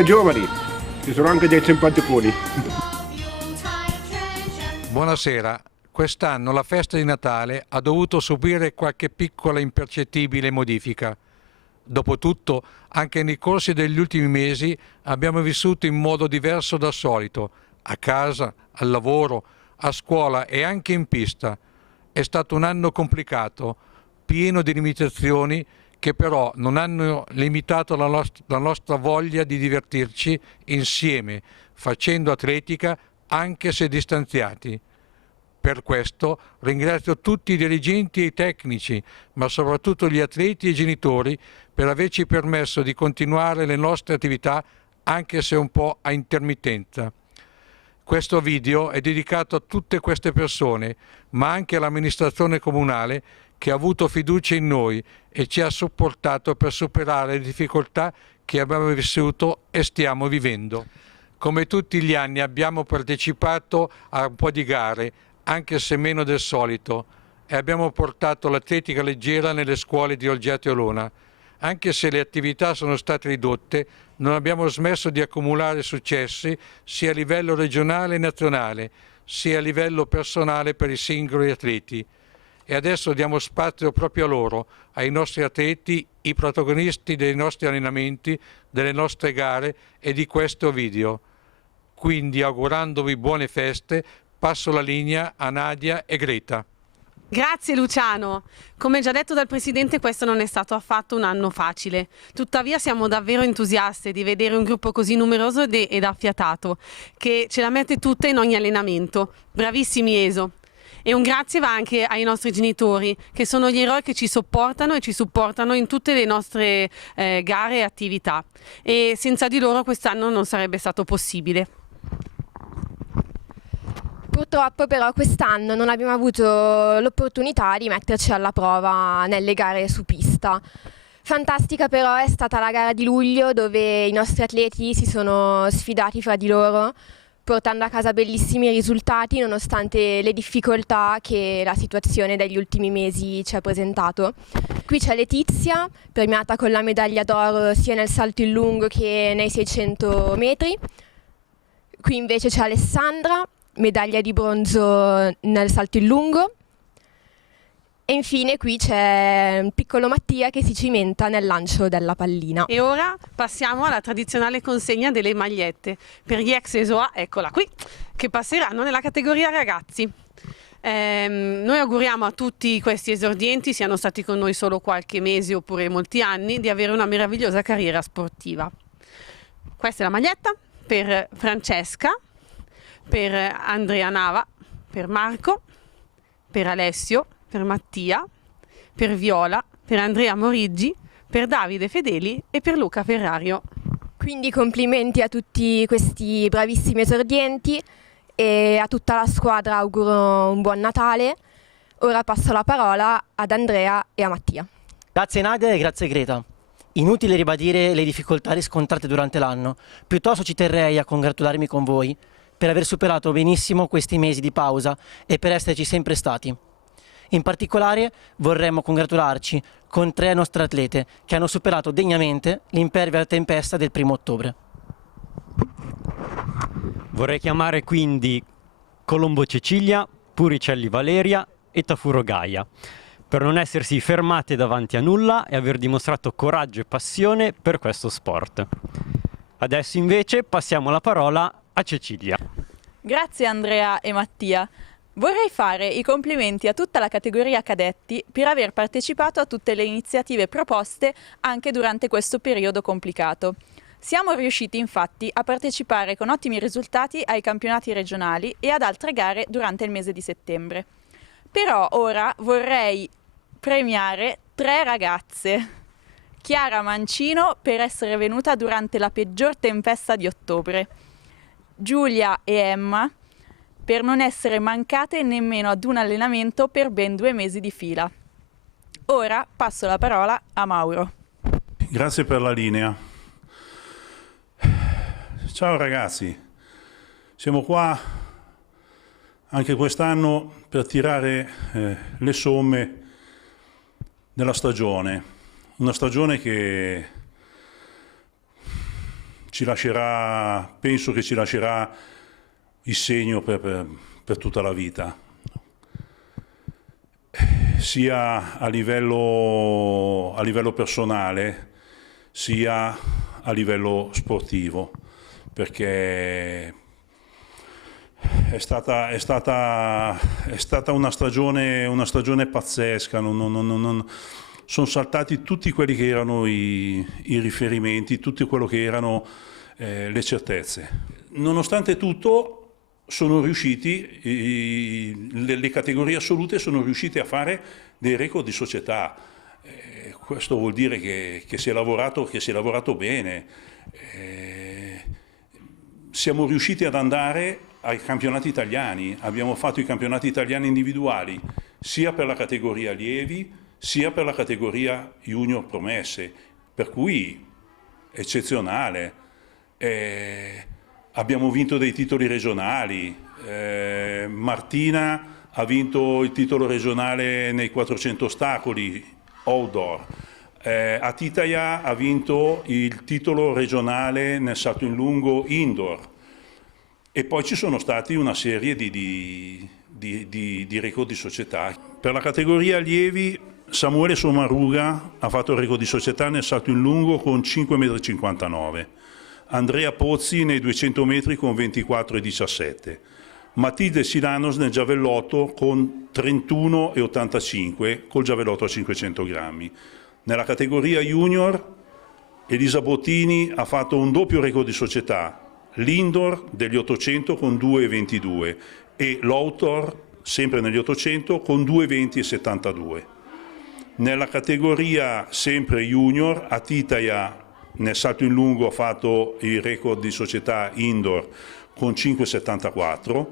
ai giovani, ci sono anche dei simpaticoni. Buonasera. Quest'anno la festa di Natale ha dovuto subire qualche piccola impercettibile modifica. Dopotutto, anche nei corsi degli ultimi mesi abbiamo vissuto in modo diverso dal solito, a casa, al lavoro, a scuola e anche in pista. È stato un anno complicato, pieno di limitazioni che però non hanno limitato la nostra voglia di divertirci insieme, facendo atletica anche se distanziati. Per questo ringrazio tutti i dirigenti e i tecnici, ma soprattutto gli atleti e i genitori per averci permesso di continuare le nostre attività anche se un po' a intermittenza. Questo video è dedicato a tutte queste persone, ma anche all'amministrazione comunale che ha avuto fiducia in noi e ci ha supportato per superare le difficoltà che abbiamo vissuto e stiamo vivendo. Come tutti gli anni abbiamo partecipato a un po' di gare, anche se meno del solito, e abbiamo portato l'atletica leggera nelle scuole di Olgiate e Olona. Anche se le attività sono state ridotte, non abbiamo smesso di accumulare successi sia a livello regionale e nazionale, sia a livello personale per i singoli atleti. E adesso diamo spazio proprio a loro, ai nostri atleti, i protagonisti dei nostri allenamenti, delle nostre gare e di questo video. Quindi, augurandovi buone feste, passo la linea a Nadia e Greta. Grazie Luciano. Come già detto dal Presidente, questo non è stato affatto un anno facile. Tuttavia siamo davvero entusiasti di vedere un gruppo così numeroso ed affiatato, che ce la mette tutta in ogni allenamento. Bravissimi Eso. E un grazie va anche ai nostri genitori, che sono gli eroi che ci sopportano e ci supportano in tutte le nostre gare e attività. E senza di loro quest'anno non sarebbe stato possibile. Purtroppo però quest'anno non abbiamo avuto l'opportunità di metterci alla prova nelle gare su pista. Fantastica però è stata la gara di luglio, dove i nostri atleti si sono sfidati fra di loro, portando a casa bellissimi risultati nonostante le difficoltà che la situazione degli ultimi mesi ci ha presentato. Qui c'è Letizia, premiata con la medaglia d'oro sia nel salto in lungo che nei 600 metri. Qui invece c'è Alessandra, medaglia di bronzo nel salto in lungo. E infine qui c'è un piccolo Mattia che si cimenta nel lancio della pallina. E ora passiamo alla tradizionale consegna delle magliette per gli ex ESOA, eccola qui, che passeranno nella categoria ragazzi. Noi auguriamo a tutti questi esordienti, siano stati con noi solo qualche mese oppure molti anni, di avere una meravigliosa carriera sportiva. Questa è la maglietta per Francesca, per Andrea Nava, per Marco, per Alessio, per Mattia, per Viola, per Andrea Moriggi, per Davide Fedeli e per Luca Ferrario. Quindi complimenti a tutti questi bravissimi esordienti e a tutta la squadra auguro un buon Natale. Ora passo la parola ad Andrea e a Mattia. Grazie Nadia e grazie Greta. Inutile ribadire le difficoltà riscontrate durante l'anno, piuttosto ci terrei a congratularmi con voi per aver superato benissimo questi mesi di pausa e per esserci sempre stati. In particolare vorremmo congratularci con 3 nostre atlete che hanno superato degnamente l'impervia tempesta del 1° ottobre. Vorrei chiamare quindi Colombo Cecilia, Puricelli Valeria e Tafuro Gaia, per non essersi fermate davanti a nulla e aver dimostrato coraggio e passione per questo sport. Adesso invece passiamo la parola a Cecilia. Grazie Andrea e Mattia. Vorrei fare i complimenti a tutta la categoria cadetti per aver partecipato a tutte le iniziative proposte anche durante questo periodo complicato. Siamo riusciti infatti a partecipare con ottimi risultati ai campionati regionali e ad altre gare durante il mese di settembre. Però ora vorrei premiare 3 ragazze. Chiara Mancino per essere venuta durante la peggior tempesta di ottobre. Giulia e Emma per non essere mancate nemmeno ad un allenamento per ben 2 mesi di fila. Ora passo la parola a Mauro. Grazie per la linea. Ciao ragazzi, siamo qua anche quest'anno per tirare le somme della stagione. Una stagione che penso che ci lascerà il segno per tutta la vita, sia a livello personale, sia a livello sportivo, perché è stata una stagione pazzesca. Sono saltati tutti quelli che erano i riferimenti, tutto quello che erano le certezze. Nonostante tutto sono riusciti, le categorie assolute sono riuscite a fare dei record di società. Questo vuol dire che si è lavorato bene. Siamo riusciti ad andare ai campionati italiani, abbiamo fatto i campionati italiani individuali, sia per la categoria allievi, sia per la categoria junior promesse, per cui eccezionale. Abbiamo vinto dei titoli regionali, Martina ha vinto il titolo regionale nei 400 ostacoli outdoor, Atitaia ha vinto il titolo regionale nel salto in lungo indoor, e poi ci sono stati una serie di record di società. Per la categoria allievi Samuele Sommaruga ha fatto il record di società nel salto in lungo con 5,59 m, Andrea Pozzi nei 200 metri con 24,17, Matilde Silanos nel giavellotto con 31,85 col giavellotto a 500 grammi. Nella categoria junior Elisa Bottini ha fatto un doppio record di società, l'indoor degli 800 con 2,22 e l'outdoor sempre negli 800 con 2,20,72. Nella categoria sempre junior Atitaia nel salto in lungo ha fatto il record di società indoor con 5,74.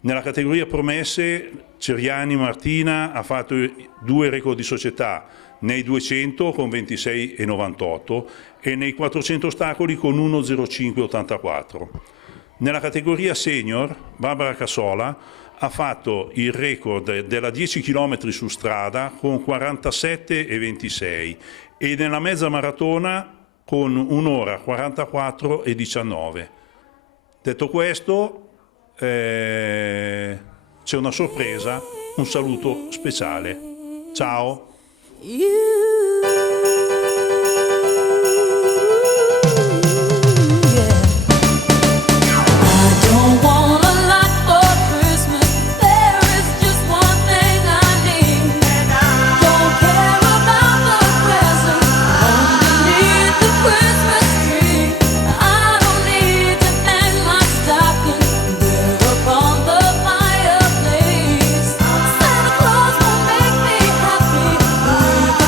Nella categoria promesse Ceriani Martina ha fatto 2 record di società nei 200 con 26,98 e nei 400 ostacoli con 1,05,84. Nella categoria senior Barbara Cassola ha fatto il record della 10 km su strada con 47,26 e nella mezza maratona con 1 ora 44,19. Detto questo, c'è una sorpresa, un saluto speciale. Ciao! Santa Claus will make me happy with a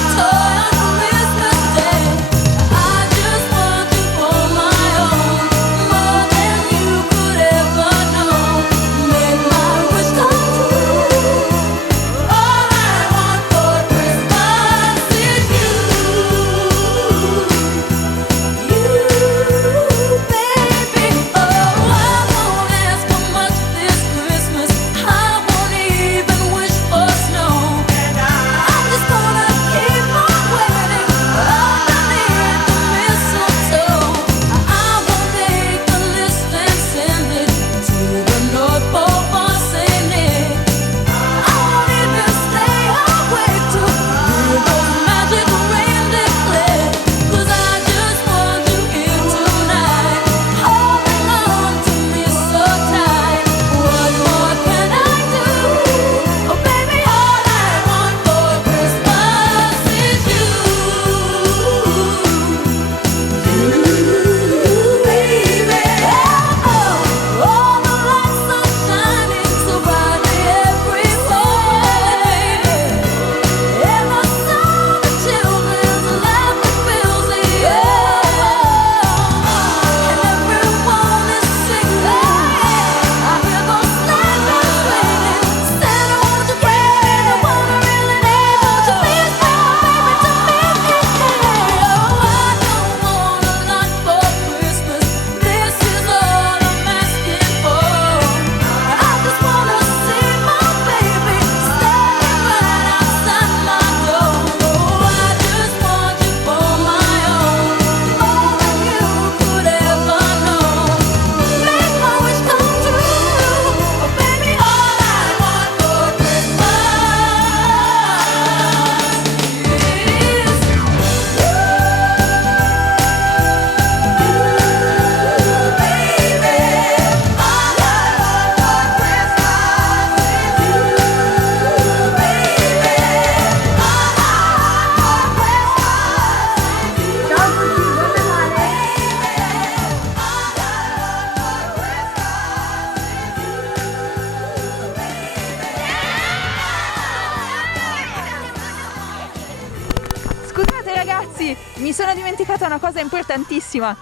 mi sono dimenticata una cosa importantissima.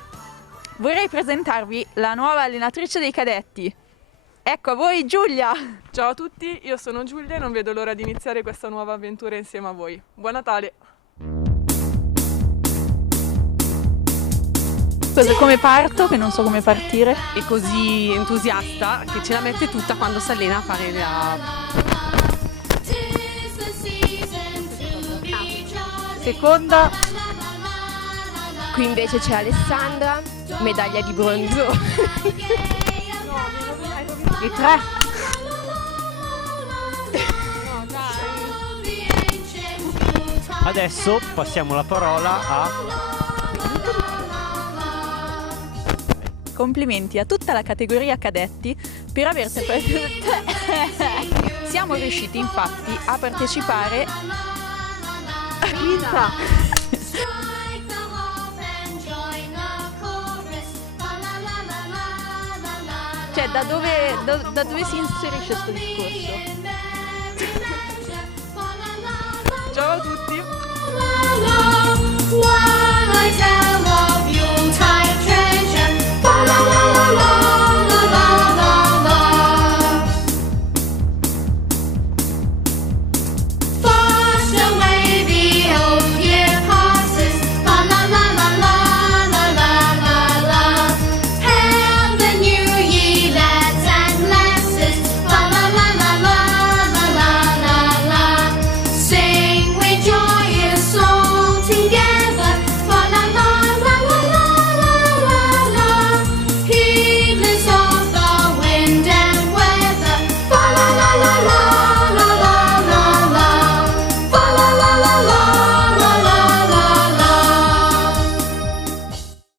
Vorrei presentarvi la nuova allenatrice dei cadetti. Ecco a voi Giulia! Ciao a tutti, io sono Giulia e non vedo l'ora di iniziare questa nuova avventura insieme a voi. Buon Natale! Come parto? Che non so come partire. È così entusiasta che ce la mette tutta quando si allena a fare Seconda. Qui invece c'è Alessandra, medaglia di bronzo. E 3. Adesso passiamo la parola a... Complimenti a tutta la categoria cadetti per aver Siamo riusciti infatti a partecipare. Cioè, da dove si inserisce questo discorso? Ciao a tutti!